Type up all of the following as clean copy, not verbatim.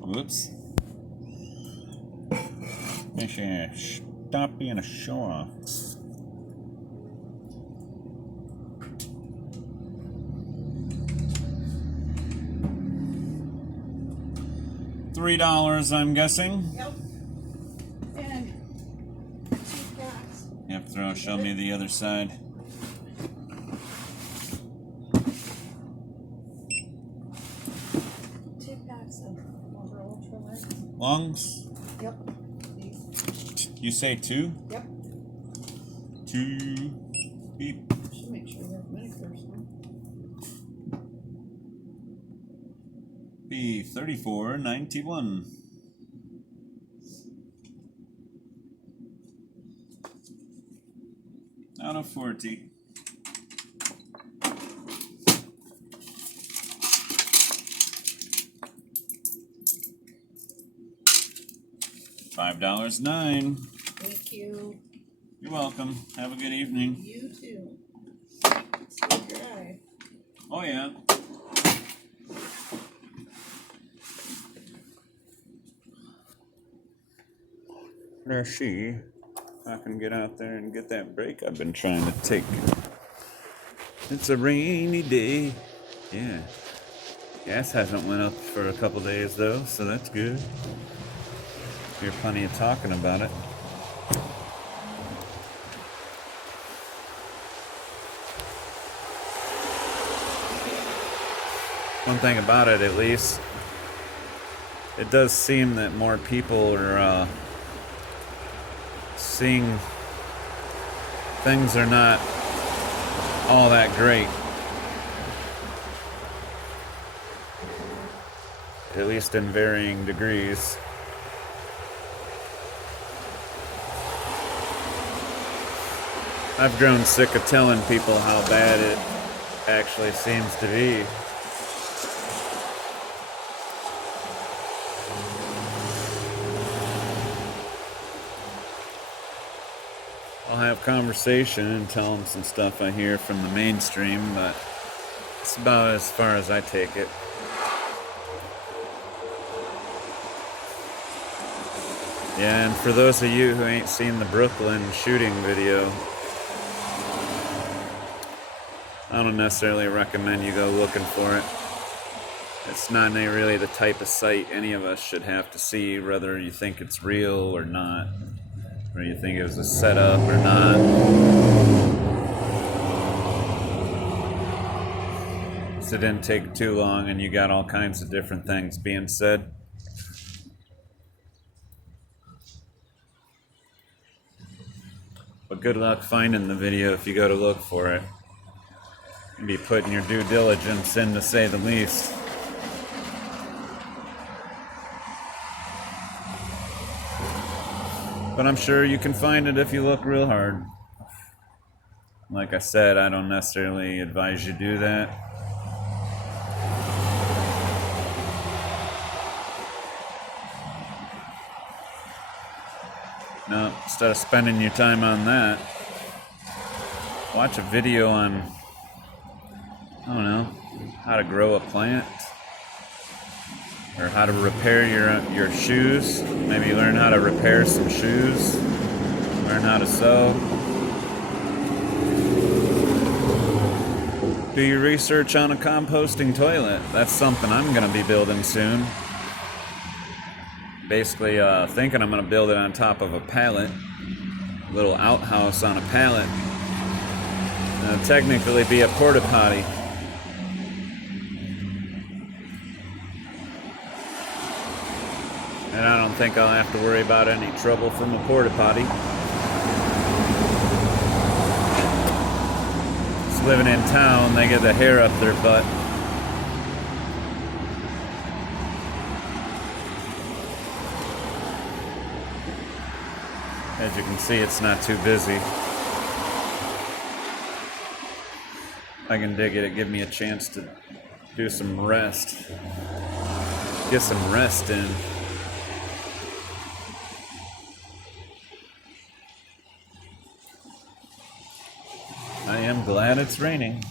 Whoops. Stop being a show-off. $3, I'm guessing. Yep. And 2 packs. Yep, show me the other side. Longs? Yep. You say 2? Yep. 2. Beep. Should make sure you have money first, huh? B 34.91. Out of 40. $5.09. Thank you. You're welcome. Have a good evening. You too. Sleep your eye. Oh yeah. There's she. I can get out there and get that break I've been trying to take. It's a rainy day. Yeah. Gas hasn't went up for a couple days though, so that's good. Hear plenty of talking about it. One thing about it, at least, it does seem that more people are seeing things are not all that great. At least in varying degrees. I've grown sick of telling people how bad it actually seems to be. I'll have conversation and tell them some stuff I hear from the mainstream, but it's about as far as I take it. Yeah, and for those of you who ain't seen the Brooklyn shooting video, I don't necessarily recommend you go looking for it. It's not really the type of site any of us should have to see, whether you think it's real or not, or you think it was a setup or not. So it didn't take too long and you got all kinds of different things being said. But good luck finding the video if you go to look for it. You'll be putting your due diligence in, to say the least. But I'm sure you can find it if you look real hard. Like I said, I don't necessarily advise you do that. No, instead of spending your time on that, watch a video on, I don't know, how to grow a plant, or how to repair your shoes. Maybe learn how to repair some shoes, learn how to sew. Do your research on a composting toilet. That's something I'm going to be building soon. Basically thinking I'm going to build it on top of a pallet, a little outhouse on a pallet. It'll technically be a porta potty. And I don't think I'll have to worry about any trouble from a porta potty. Just living in town, they get the hair up their butt. As you can see, it's not too busy. I can dig it. It gives me a chance to do some rest. Get some rest in. I am glad it's raining.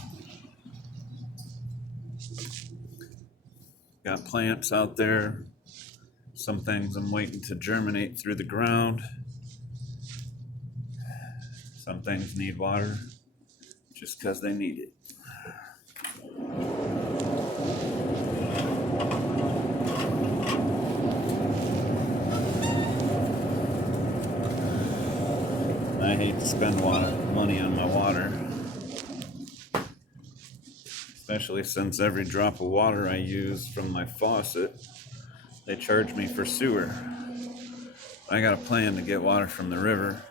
Got plants out there. Some things I'm waiting to germinate through the ground. Some things need water just because they need it. I hate to spend money on my water, especially since every drop of water I use from my faucet, they charge me for sewer. I got a plan to get water from the river.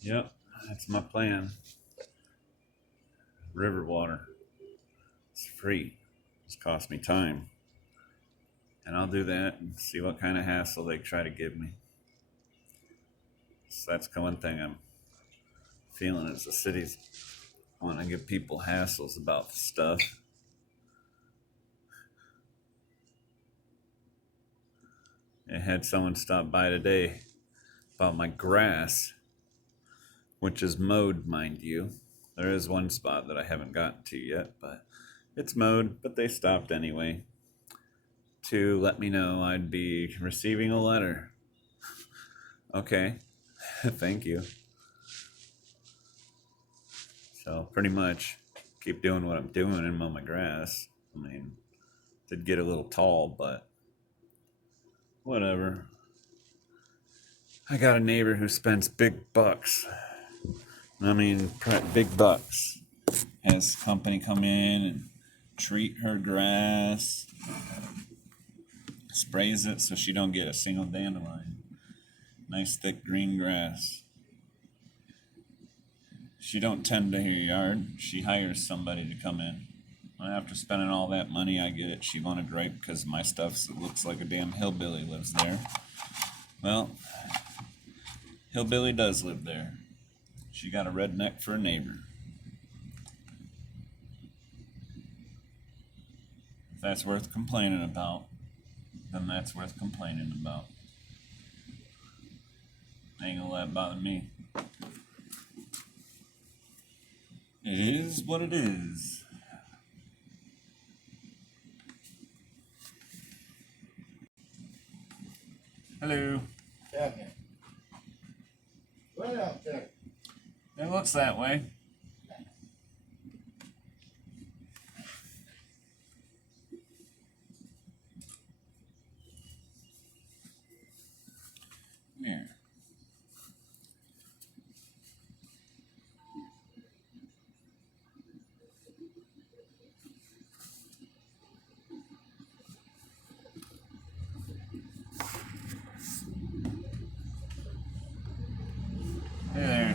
Yep, that's my plan. River water. It's free. It's cost me time. And I'll do that and see what kind of hassle they try to give me. So that's one thing I'm feeling is the cities want to give people hassles about stuff. I had someone stop by today about my grass, which is mowed, mind you. There is one spot that I haven't gotten to yet, but it's mowed, but they stopped anyway to let me know I'd be receiving a letter. Okay, thank you. So pretty much keep doing what I'm doing and mow my grass. I mean, did get a little tall, but whatever. I got a neighbor who spends big bucks. I mean, big bucks. Has company come in and treat her grass, sprays it so she don't get a single dandelion. Nice thick green grass. She don't tend to her yard. She hires somebody to come in. And after spending all that money, I get it. She wanted right because my stuff looks like a damn hillbilly lives there. Well, hillbilly does live there. She got a redneck for a neighbor. If that's worth complaining about, then that's worth complaining about. Ain't gonna let it bother me. It is what it is. Hello. Down here. Right out there. It looks that way. Here. Hey there.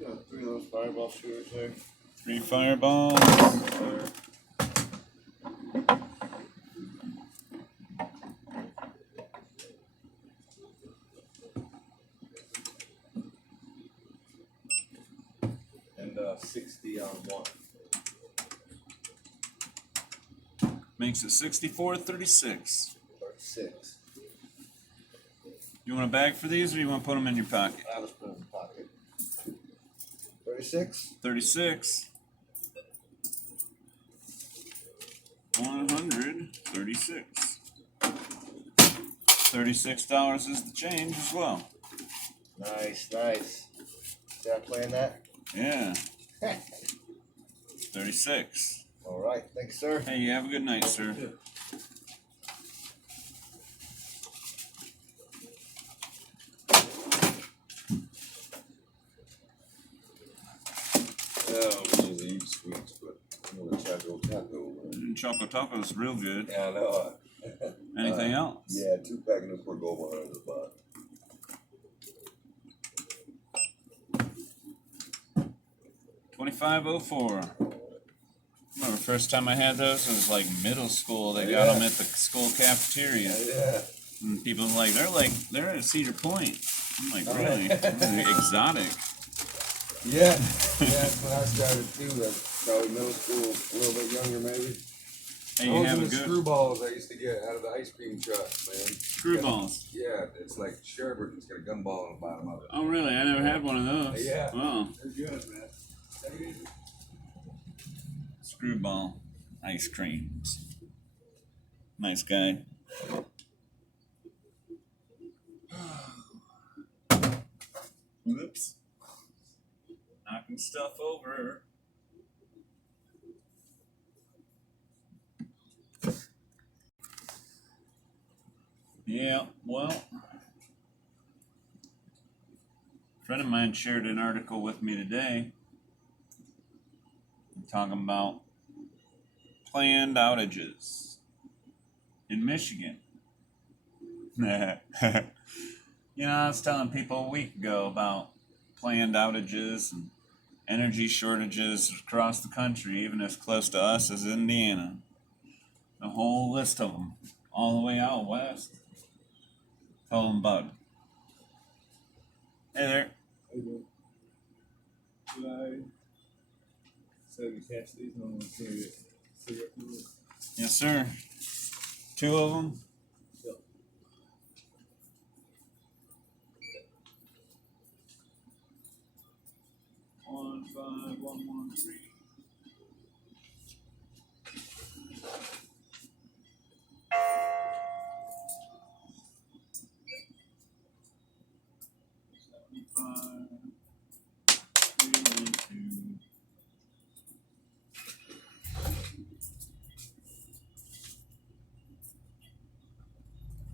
Got 3 of those fireball shooters there. 3 fireballs. And 60 on one. Makes it 64-36. 36. You want a bag for these, or you want to put them in your pocket? I was putting in the pocket. 36? 36. 136. $36 is the change as well. Nice, nice. See I playing that? Yeah. 36. All right, thanks, sir. Hey, you have a good night, sir. Yeah. Yeah, we usually eat sweets, but I'm gonna Choco Taco. Choco Taco's real good. Yeah, I know. Anything else? Yeah, 2 pack of Newport Gold 100 a buck. $25.04. Remember the first time I had those, it was like middle school. They got them at the school cafeteria. Yeah. And people were like, they're at Cedar Point. I'm like, really? Really exotic. Yeah. Yeah, that's when I started too. That's probably middle school, a little bit younger maybe. Hey, you have a the good screwballs I used to get out of the ice cream truck, man. screwballs. Yeah, Yeah, it's like sherbet. It's got a gumball on the bottom of it. Oh, really? I never had one of those. Yeah. Oh, They're good, man. Take it easy. Screwball ice creams. Nice guy. Whoops. Knocking stuff over. Yeah, well, a friend of mine shared an article with me today talking about planned outages in Michigan. You know, I was telling people a week ago about planned outages and energy shortages across the country, even as close to us as Indiana. A whole list of them, all the way out west. Tell them about it. Hey there. So you catch these on cigarette food? Yes, sir. 2 of them. Yep. One, 5, 1, 1, 3.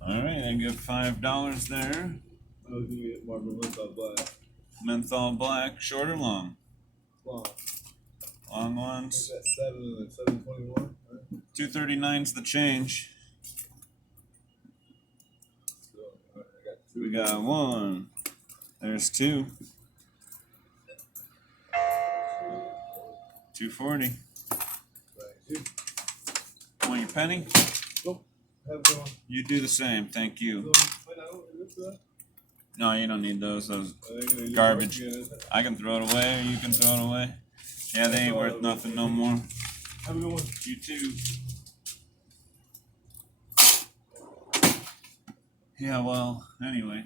All right, I get $5 there. I was gonna get more menthol black. Menthol black, short or long? Long. Long Is ones. that 7 and 721? Right? 239's the change. So I got 2. We got 1. There's 2. 240. Thank you. Want your penny? Nope. Have a good one. You do the same, thank you. Wait, I don't is this that? No, you don't need those. Those I think they Garbage. just work again. I can throw it away, or you can throw it away. Yeah, they ain't worth nothing no more. Have a good one. You too. Yeah, well, anyway,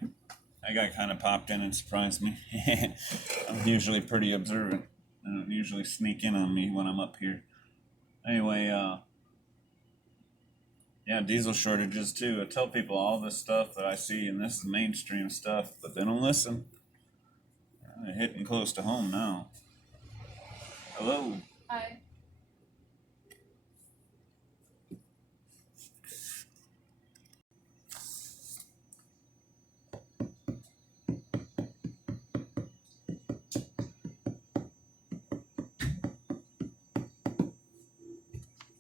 that guy kind of popped in and surprised me. I'm usually pretty observant. They don't usually sneak in on me when I'm up here. Anyway, yeah, diesel shortages too. I tell people all this stuff that I see, and this is mainstream stuff, but they don't listen. They're hitting close to home now. Hello. Hi.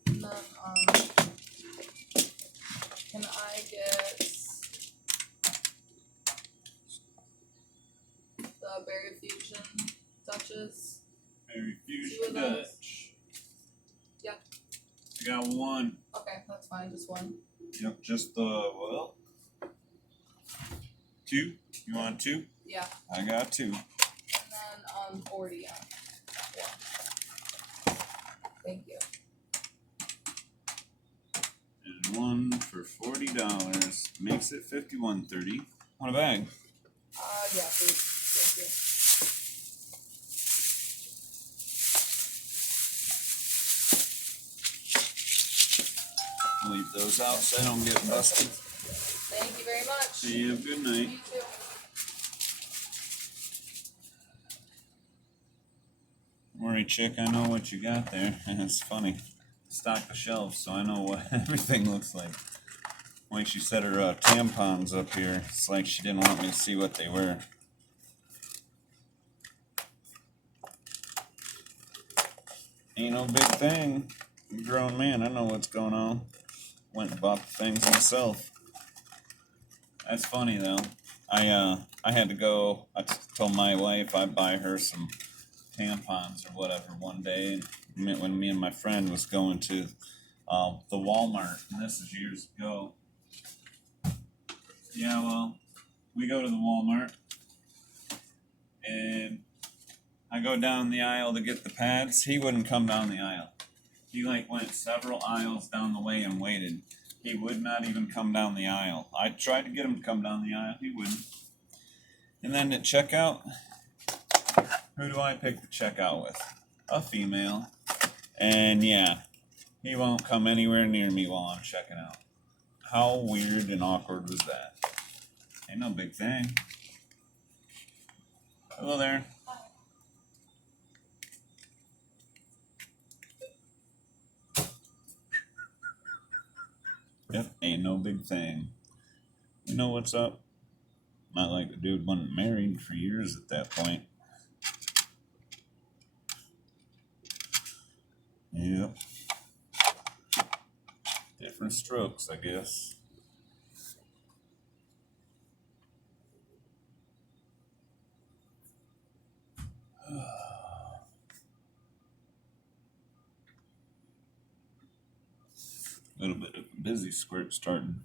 And then, can I get the Berry Fusion Dutches? Berry 2 Fusion of those. Dutch. Yeah. I got 1. Okay, that's fine, just 1. Yep, just the, well, 2. You want 2? Yeah. I got 2. And then, 40, yeah. Thank you. And 1 for $40 makes it $51.30. Want a bag? Yeah, please. Thank you. I'll leave those out so I don't get busted. Thank you very much. See you. Have a good night. You too. Don't worry, chick. I know what you got there. It's funny. Stock the shelves so I know what everything looks like. Like she set her tampons up here. It's like she didn't want me to see what they were. Ain't no big thing. I'm a grown man. I know what's going on. Went and bought the things myself. That's funny though. I had to go. I told my wife I'd buy her some tampons or whatever one day. And when me and my friend was going to the Walmart, and this is years ago. Yeah, well, we go to the Walmart, and I go down the aisle to get the pads. He wouldn't come down the aisle. He went several aisles down the way and waited. He would not even come down the aisle. I tried to get him to come down the aisle. He wouldn't. And then at checkout, who do I pick the checkout with? A female. And yeah, he won't come anywhere near me while I'm checking out. How weird and awkward was that? Ain't no big thing. Hello there. Yep, ain't no big thing. You know what's up? Not like the dude wasn't married for years at that point. Yep. Different strokes, I guess. A little bit of a busy squirt starting.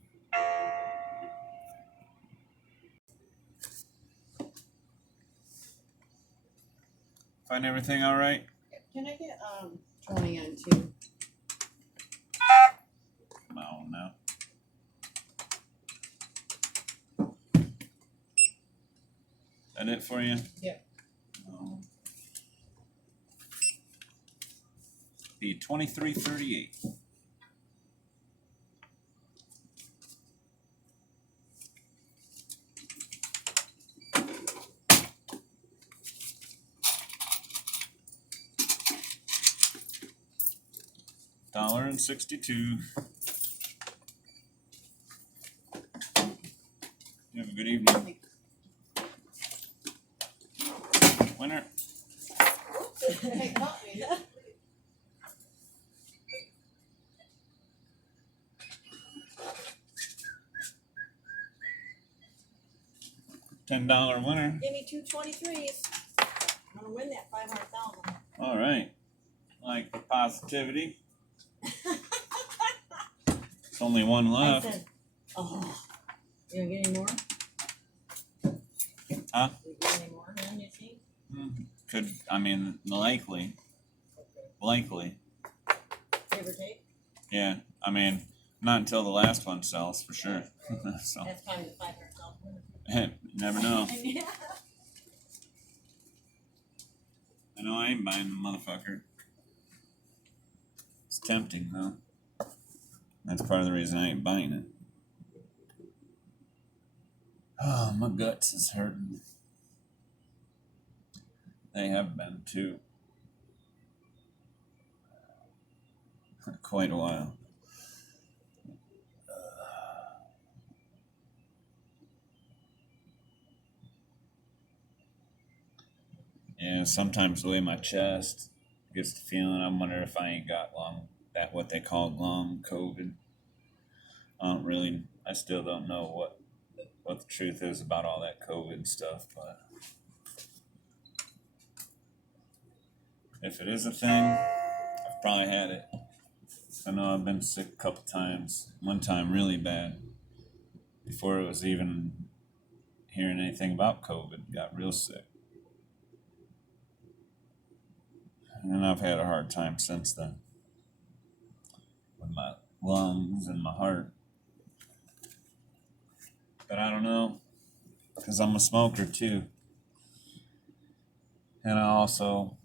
Find everything all right? Can I get 20 on 2? Come on now. That it for you? Yep. No. Be 23.38. $1.62. You have a good evening. Winner. Hey, caught me. $10 winner. Give me 2 23s. I'm gonna win that 500,000. All right. Like the positivity. It's only one I left. said, oh, you gonna get any more? Huh? You get any more, man, you think? Could, I mean, likely. Likely. Give or take? Yeah. I mean, not until the last one sells, for sure. So, That's probably the 500,000. you never know. Yeah. I know I ain't buying the motherfucker. It's tempting, though. That's part of the reason I ain't buying it. Oh, my guts is hurting. They have been, too. Quite a while. Yeah, sometimes the way my chest gets the feeling, I wonder if I ain't got what they call long COVID. I still don't know what the truth is about all that COVID stuff, but if it is a thing, I've probably had it. I know I've been sick a couple times. One time really bad. Before it was even hearing anything about COVID, got real sick. And I've had a hard time since then with my lungs and my heart. But I don't know, because I'm a smoker too. And I also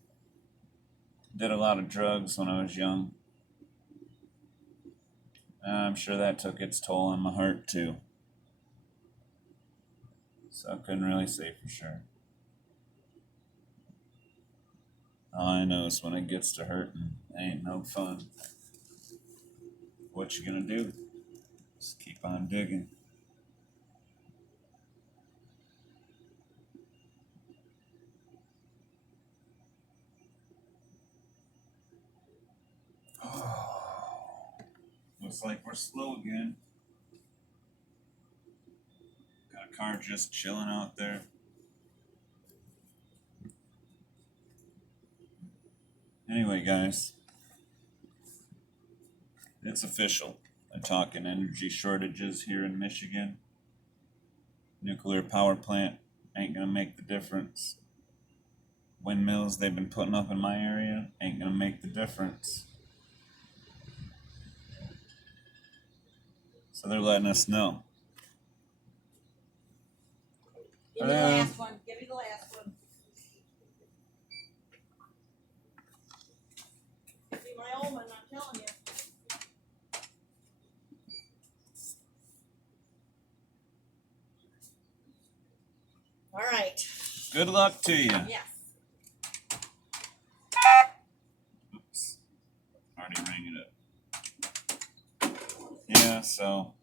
did a lot of drugs when I was young. And I'm sure that took its toll on my heart too. So I couldn't really say for sure. All I know is when it gets to hurting, it ain't no fun. What you gonna do? Just keep on digging. Looks like we're slow again. Got a car just chilling out there. Anyway, guys, it's official. I'm talking energy shortages here in Michigan. Nuclear power plant ain't gonna make the difference. Windmills they've been putting up in my area ain't gonna make the difference. So they're letting us know. Give me the last one. Give me the last one. See my old one, I'm telling you. All right. Good luck to you. Yes. Oops. Already rang it up. Yeah, so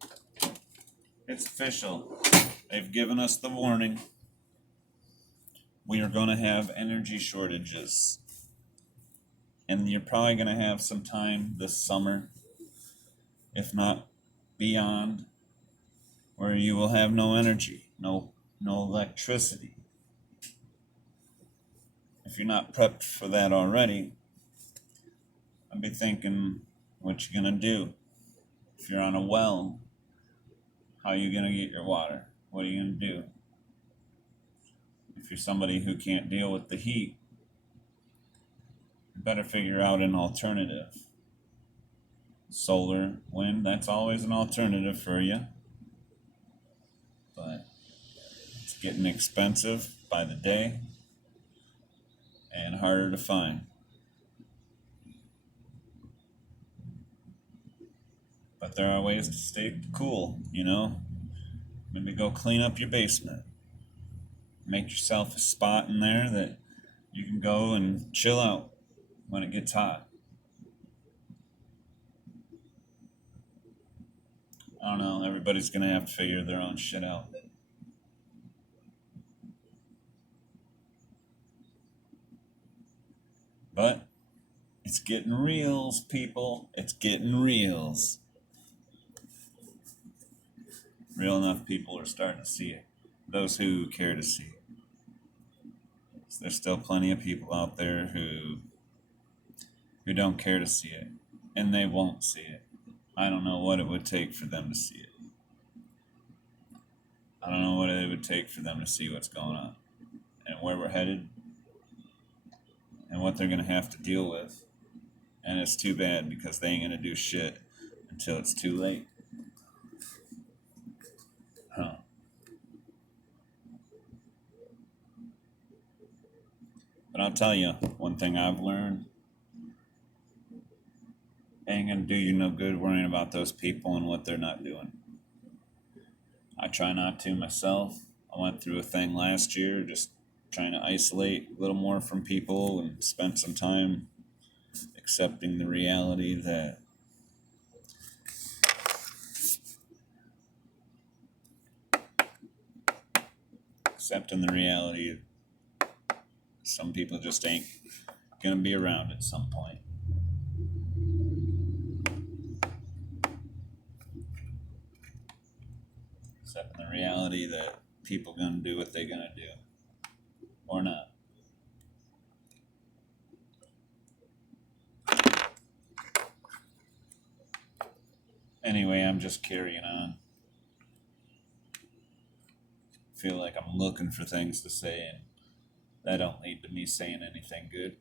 it's official. They've given us the warning. We are going to have energy shortages. And you're probably going to have some time this summer, if not beyond, where you will have no energy, no electricity. If you're not prepped for that already, I'd be thinking what you're going to do. If you're on a well, how are you going to get your water? What are you going to do? If you're somebody who can't deal with the heat, you better figure out an alternative. Solar, wind, that's always an alternative for you. But it's getting expensive by the day and harder to find. But there are ways to stay cool, you know? Maybe go clean up your basement. Make yourself a spot in there that you can go and chill out when it gets hot. I don't know, everybody's gonna have to figure their own shit out. But it's getting reals, people. It's getting reals. Real enough people are starting to see it. Those who care to see it. So there's still plenty of people out there who don't care to see it. And they won't see it. I don't know what it would take for them to see it. I don't know what it would take for them to see what's going on. And where we're headed. And what they're going to have to deal with. And it's too bad because they ain't going to do shit until it's too late. Huh. But I'll tell you, one thing I've learned, ain't going to do you no good worrying about those people and what they're not doing. I try not to myself. I went through a thing last year, just trying to isolate a little more from people and spend some time accepting the reality that some people just ain't gonna be around at some point. Accepting the reality that people gonna do what they're gonna do. Or not. Anyway, I'm just carrying on. Feel like I'm looking for things to say, and that don't lead to me saying anything good.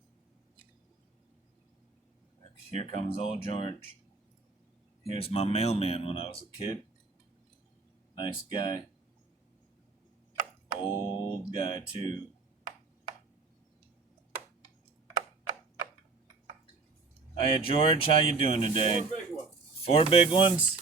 Here comes old George. Here's my mailman when I was a kid. Nice guy. Old guy, too. Hiya, George. How you doing today? 4 big ones. 4 big ones?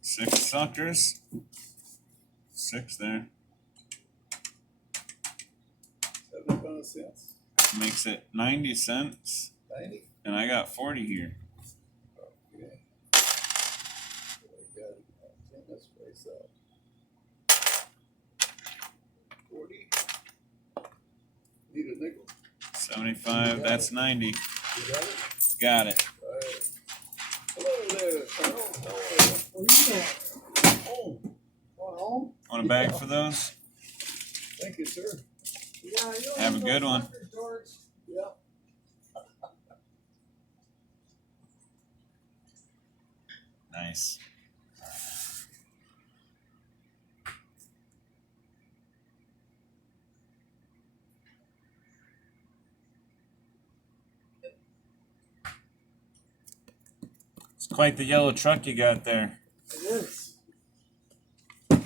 Six suckers. 6 there. 75 cents. Makes it 90 cents. 90. And I got 40 here. Okay. We got it. Turn this place up. 40. Need a nickel. 75, that's 90. You got it? Got it. All right. Hello there, Colonel. How are you? Where you going? Home. Going home? Want a bag for those? Thank you, sir. You Yeah, you don't Have a need good no one. fuckers, George. Yep. Nice. It's quite the yellow truck you got there. It is. You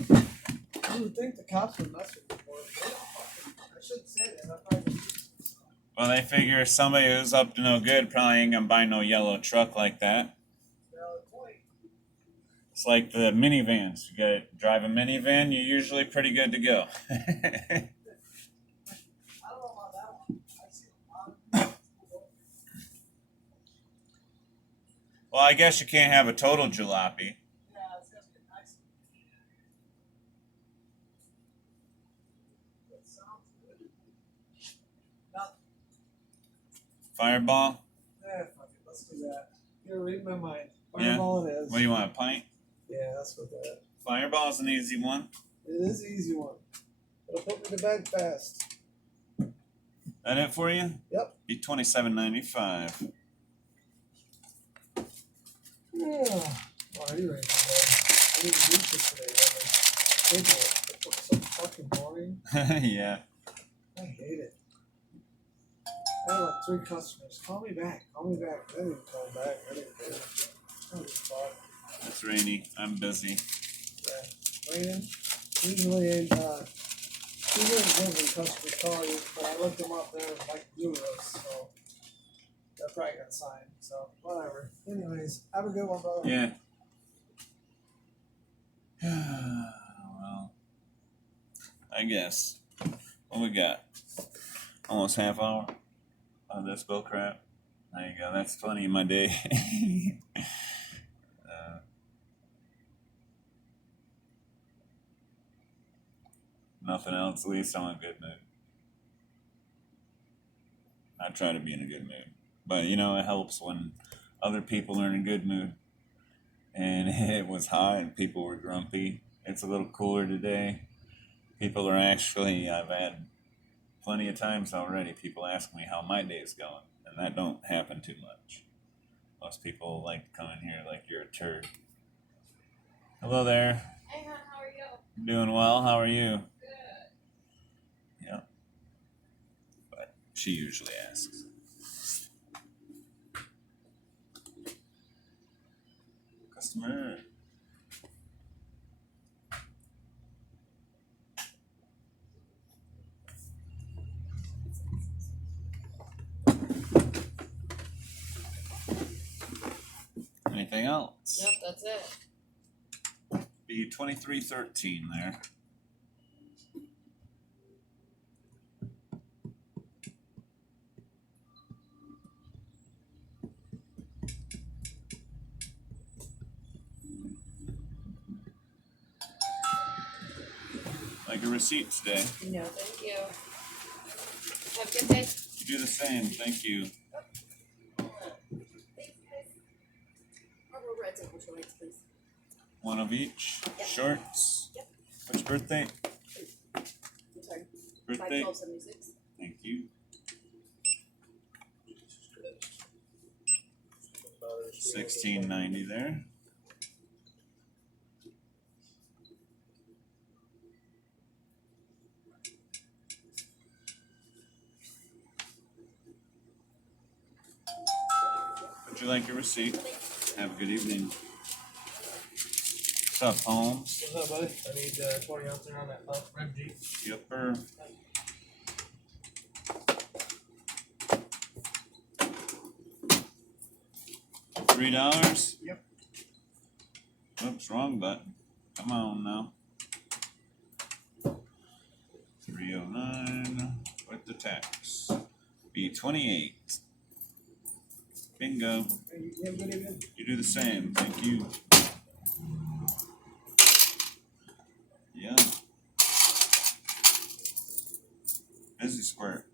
would think the cops would mess with you more. I shouldn't say that. I probably would. Well, they figure somebody who's up to no good probably ain't gonna buy no yellow truck like that. Valid point. It's like the minivans. You gotta drive a minivan, you're usually pretty good to go. I don't know about that one. I've seen a lot of people. Well, I guess you can't have a total jalopy. Yeah, it's gonna be nice. That sounds good. Not, Fireball? fuck it. Let's do that. You're reading my mind. Yeah. Fireball it is. What do you want, a pint? Yeah, that's what that. Fireball's an easy one. It is an easy one. It'll put me to bed fast. That it for you? Yep. Be $27.95. Yeah. Well, are you ready to go? I need to do this today. It looks so fucking boring. Yeah. I hate it. I have like 3 customers. Call me back. Call me back. I didn't call back. I didn't care. I don't give a fuck. It's rainy. I'm busy. Yeah. Raining. Usually ain't customers call you, but I looked them up there like euros, so they're probably gonna sign. So whatever. Anyways, have a good one, brother. Yeah. Well, I guess. What we got? Almost half hour of this bull crap. There you go. That's plenty of my day. Nothing else. At least I'm in a good mood. I try to be in a good mood. But, you know, it helps when other people are in a good mood. And it was hot and people were grumpy. It's a little cooler today. People are actually, I've had plenty of times already, people ask me how my day's going. And that don't happen too much. Most people like to come in here like you're a turd. Hello there. Hey, hon, how are you? Doing well. How are you? Yeah. But she usually asks. Customer. Anything else? Yep, that's it. Be 2313 there. Like a receipt today. No, thank you. Have a good day. You do the same. Thank you. Thanks, guys. Marble reds and ultra lights, please. One of each. Yep. Shorts. Yep. Which birthday? I'm sorry. Birthday. 5/12/76. Thank you. 1690 there. Would you like your receipt? Have a good evening. What's up, Holmes? What's up, buddy? I need 20 ounces on that red Jeep. Yupper. $3? Yep. Oops, wrong button. Come on now. 309 with the tax. B28. Bingo. Hey, you have a good evening? You do the same. Thank you. Yeah. Busy square.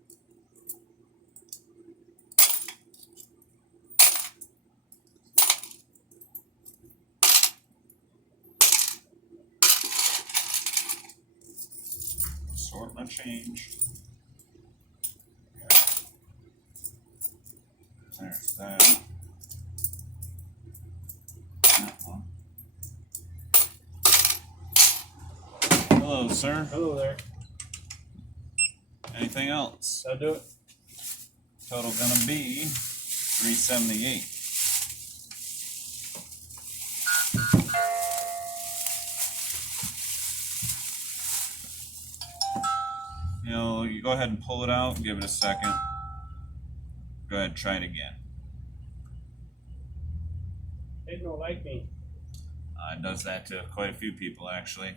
Sort my change. There's that. That one. Hello, sir. Hello there. Anything else? I'll do it. Total gonna be 378. You go ahead and pull it out, give it a second. Go ahead, try it again. They don't like me. It does that to quite a few people, actually.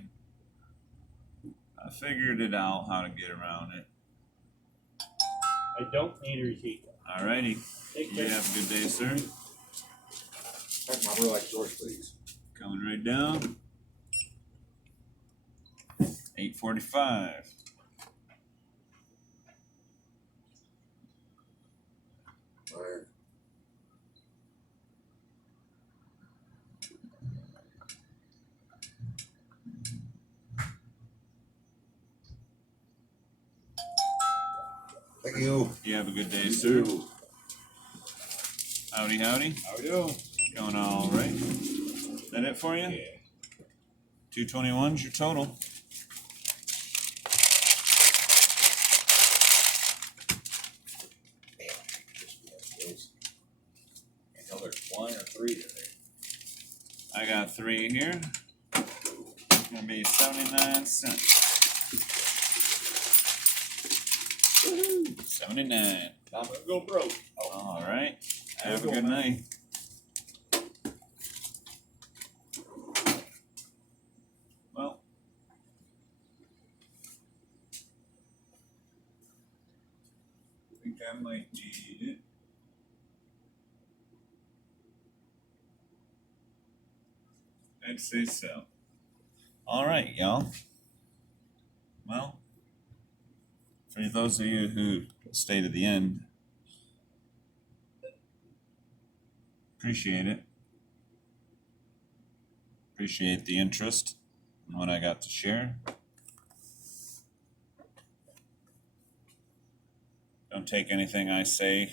I figured it out how to get around it. I don't need a receipt. Alrighty. Take You care. have a good day, sir. My real life George, please. Coming right down. 845. Alright. Thank you. You have a good day, sir. Howdy, howdy. How are you? Going all right. That it for you? Yeah. 221's your total. I know there's 1 or 3 in there. I got 3 here. It's gonna be 79 cents. 79. I'm gonna go broke. All right. Have a good night. Well, I think I might need it. I'd say so. All right, y'all. Well, for those of you who stay to the end, appreciate it. Appreciate the interest in what I got to share. Don't take anything I say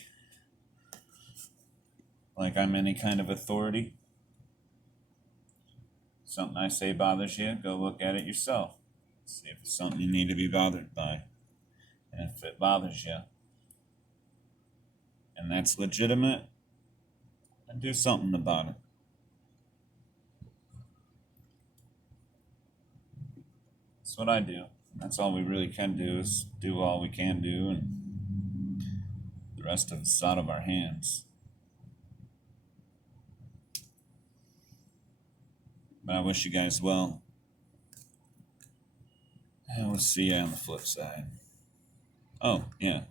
like I'm any kind of authority. Something I say bothers you, go look at it yourself. See if it's something you need to be bothered by. And if it bothers you, and that's legitimate, then do something about it. That's what I do. That's all we really can do, is do all we can do, and the rest of it's out of our hands. But I wish you guys well. And we'll see you on the flip side. Oh, yeah.